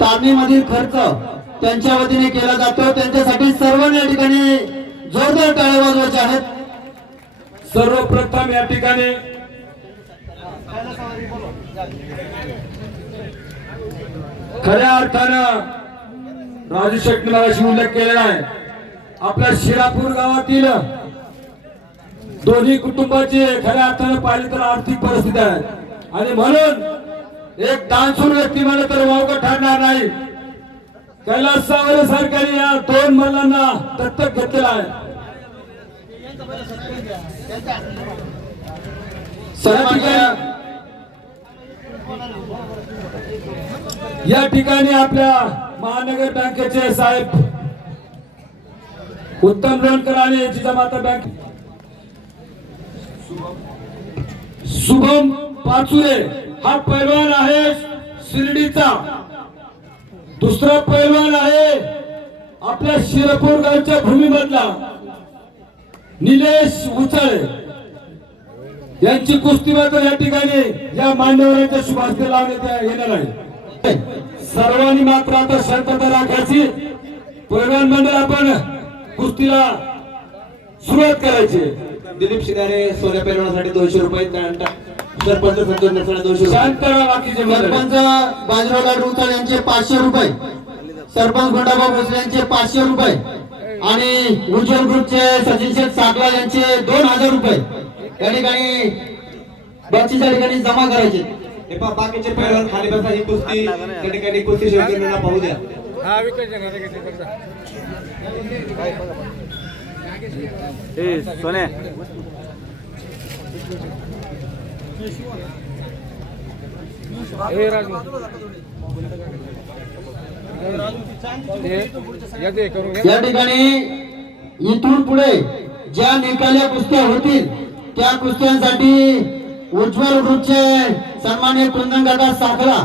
तारणीमधील खर्च त्यांच्या वतीने केला जातो. त्यांच्यासाठी सर्व या ठिकाणी जोरदार टाळ्या वाजवायच्या आहेत. सर्वप्रथम या ठिकाणी खऱ्या अर्थानं राजू शेट्टी मगाशी उल्लेख केलेला आहे. आपल्या शिरापूर गावातील दोन्ही कुटुंबाची खऱ्या अर्थानं पाहिली तर आर्थिक परिस्थिती आहे. आणि म्हणून एक डान्सूर व्यक्ती म्हणलं तर वावगं ठरणार नाही. कैलास सावरे सरकारी या दोन मुलांना दत्तक घेतलेला आहे. या ठिकाणी या ठिकाणी आपल्या महानगर बँकेचे साहेब उत्तम लोणकर आणि जिजामाता बँक शुभम पाचुरे. हा पैलवान आहे शिर्डीचा. दुसरा पैलवान आहे आपल्या शिरपूर गावच्या भूमीमधला निलेश उचाळे. यांची कुस्ती मात्र या ठिकाणी या मान्यवरांच्या शुभास्ते लावण्यात येणार आहे. सर्वांनी मात्र आता शांतता राखायची. पैलवान मंडळ आपण कुस्तीला सुरुवात करायची. दिलीप शिंगारे सोन्या पैलवानासाठी दोनशे रुपये त्यानंतर सरपंच नरसाळे दोनशे रुपये. शांत राहा बाकीचे मंडळ. सरपंच बाजीराव लाडू उचाळ यांचे पाचशे रुपये. सरपंच गुंडाभाऊ भोसले यांचे पाचशे रुपये. आणि उज्ज्वल ग्रुपचे सचिन शेठ साकला यांचे दोन हजार रुपये. या ठिकाणी बक्षीच्या ठिकाणी जमा करायचे. हे पहा, बाकीचे पैलवान खाली बसा ही कुस्ती. त्या ठिकाणी कुस्ती शिवकेंद्राला पाहू द्या. ए सोने. या ठिकाणी इथून पुढे ज्या निकाल्या कुस्त्या होतील त्या कुस्त्यांसाठी उज्ज्वल ग्रुपचे सन्मान्य कुंदनदादा साखला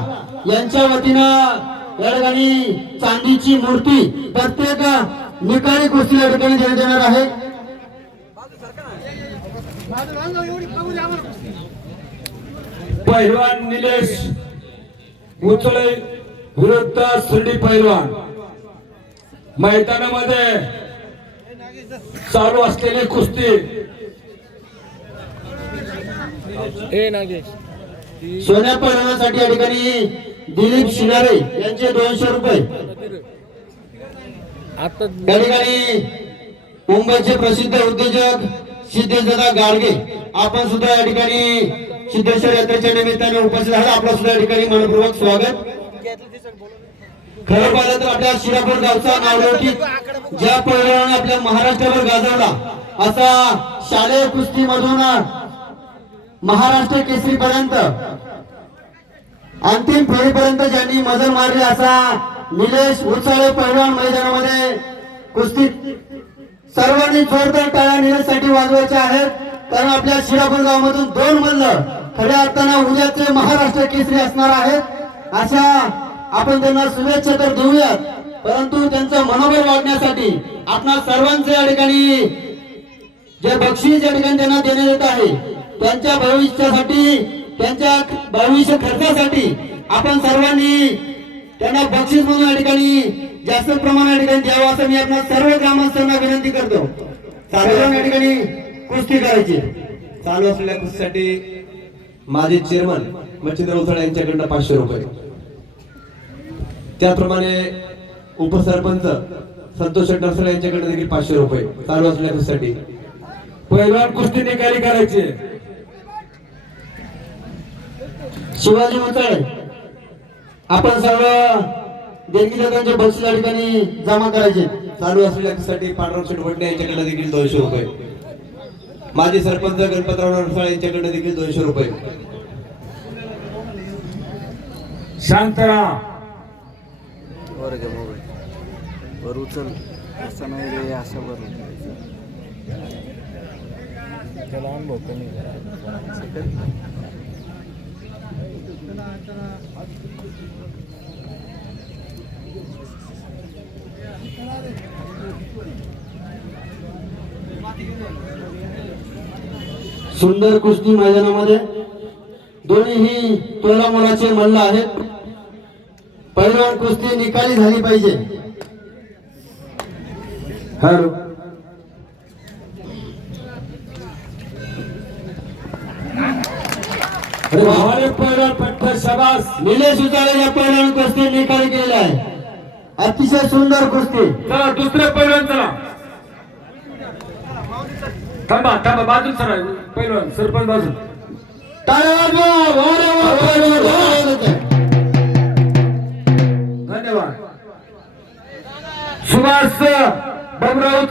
यांच्या वतीनं या ठिकाणी चांदीची मूर्ती प्रत्येक निकाली कुस्ती या ठिकाणी देण्यात येणार आहे. पैलवान निलेश उचळे विरुद्ध शिर्डी पैलवान मैदानामध्ये चालू असलेली कुस्ती. सोन्या पैलवानासाठी या ठिकाणी दिलीप शिनारे यांचे दोनशे रुपये. या ठिकाणी मुंबईचे प्रसिद्ध उद्योजक सिद्धेशदादा गाडगे. आपण सुद्धा या ठिकाणी सिद्धेश्वर यात्रेच्या निमित्ताने उपस्थित झाला. आपलं सुद्धा या ठिकाणी मनपूर्वक स्वागत. खरं पाहिलं तर आपल्या शिरापूर गावचा नावलौकिक ज्या पैलवानाने आपल्या महाराष्ट्रावर गाजवला असा शालेय कुस्ती मधून महाराष्ट्र केसरी पर्यंत अंतिम फेरीपर्यंत ज्यांनी मजल मारली असा निलेश उचाळे पैलवान मैदानामध्ये कुस्ती सर्वांनी जोरदार टाळ्या निलेशसाठी वाजवायच्या आहेत. कारण आपल्या शिरापूर गावामधून दोन मल्ल खऱ्या अर्थानं उद्याचे महाराष्ट्र केसरी असणार आहेत. अशा आपण त्यांना शुभेच्छा तर देऊयात. परंतु त्यांचं मनोबल वाढण्यासाठी आपणा सर्वांचे या ठिकाणी जे बक्षीस या ठिकाणी त्यांना देण्यात येत आहे त्यांच्या भविष्यासाठी त्यांच्या भविष्य खर्चासाठी आपण सर्वांनी त्यांना बक्षीस म्हणून या ठिकाणी जास्त प्रमाणात या ठिकाणी द्यावं असं मी आपल्या सर्व ग्रामस्थांना विनंती करतो. साधारण या ठिकाणी कुस्ती करायची. चालू असलेल्या कुस्तीसाठी माजी चेअरमन मच्छिंद्र उसाळे यांच्याकडनं पाचशे रुपये. त्याचप्रमाणे उपसरपंच संतोष नरसाळे यांच्याकडनं देखील पाचशे रुपये चालू असलेल्या कुस्तीसाठी पैलवान कुस्ती निकाली करायची. शिवाजी मुतळे आपण सर्व देणगीदारांचे बक्षीस या ठिकाणी जमा करायचे. चालू असलेल्या कुस्तीसाठी पांडुरंग शेठ वडणे यांच्याकडनं देखील दोनशे रुपये. माजी सरपंच गणपतराव नरसाळे यांच्याकडनं देखील दोनशे रुपये. शांत राहा. वर उचल. असं नाही रे असं वर त्याला अनुभव कमी सुंदर कुस्ती मैदानामध्ये दोन्हीही तोला मुलाचे मल्ल आहेत. पैलवान कुस्ती निकाली झाली पाहिजे. हॅलो अरे भावाने पहिला पट्ट शबास. निलेश उचाळे या पैलवान कुस्ती निकाली केलेला आहे. अतिशय सुंदर कुस्ती. चला दुसरे पैलवान चला. थांबा थांबा बाजून सरा पैलवान सरपंच बाजू टाळ्या वाजवा. वा रे वा, पैलवान, वा. सुभाष बबराव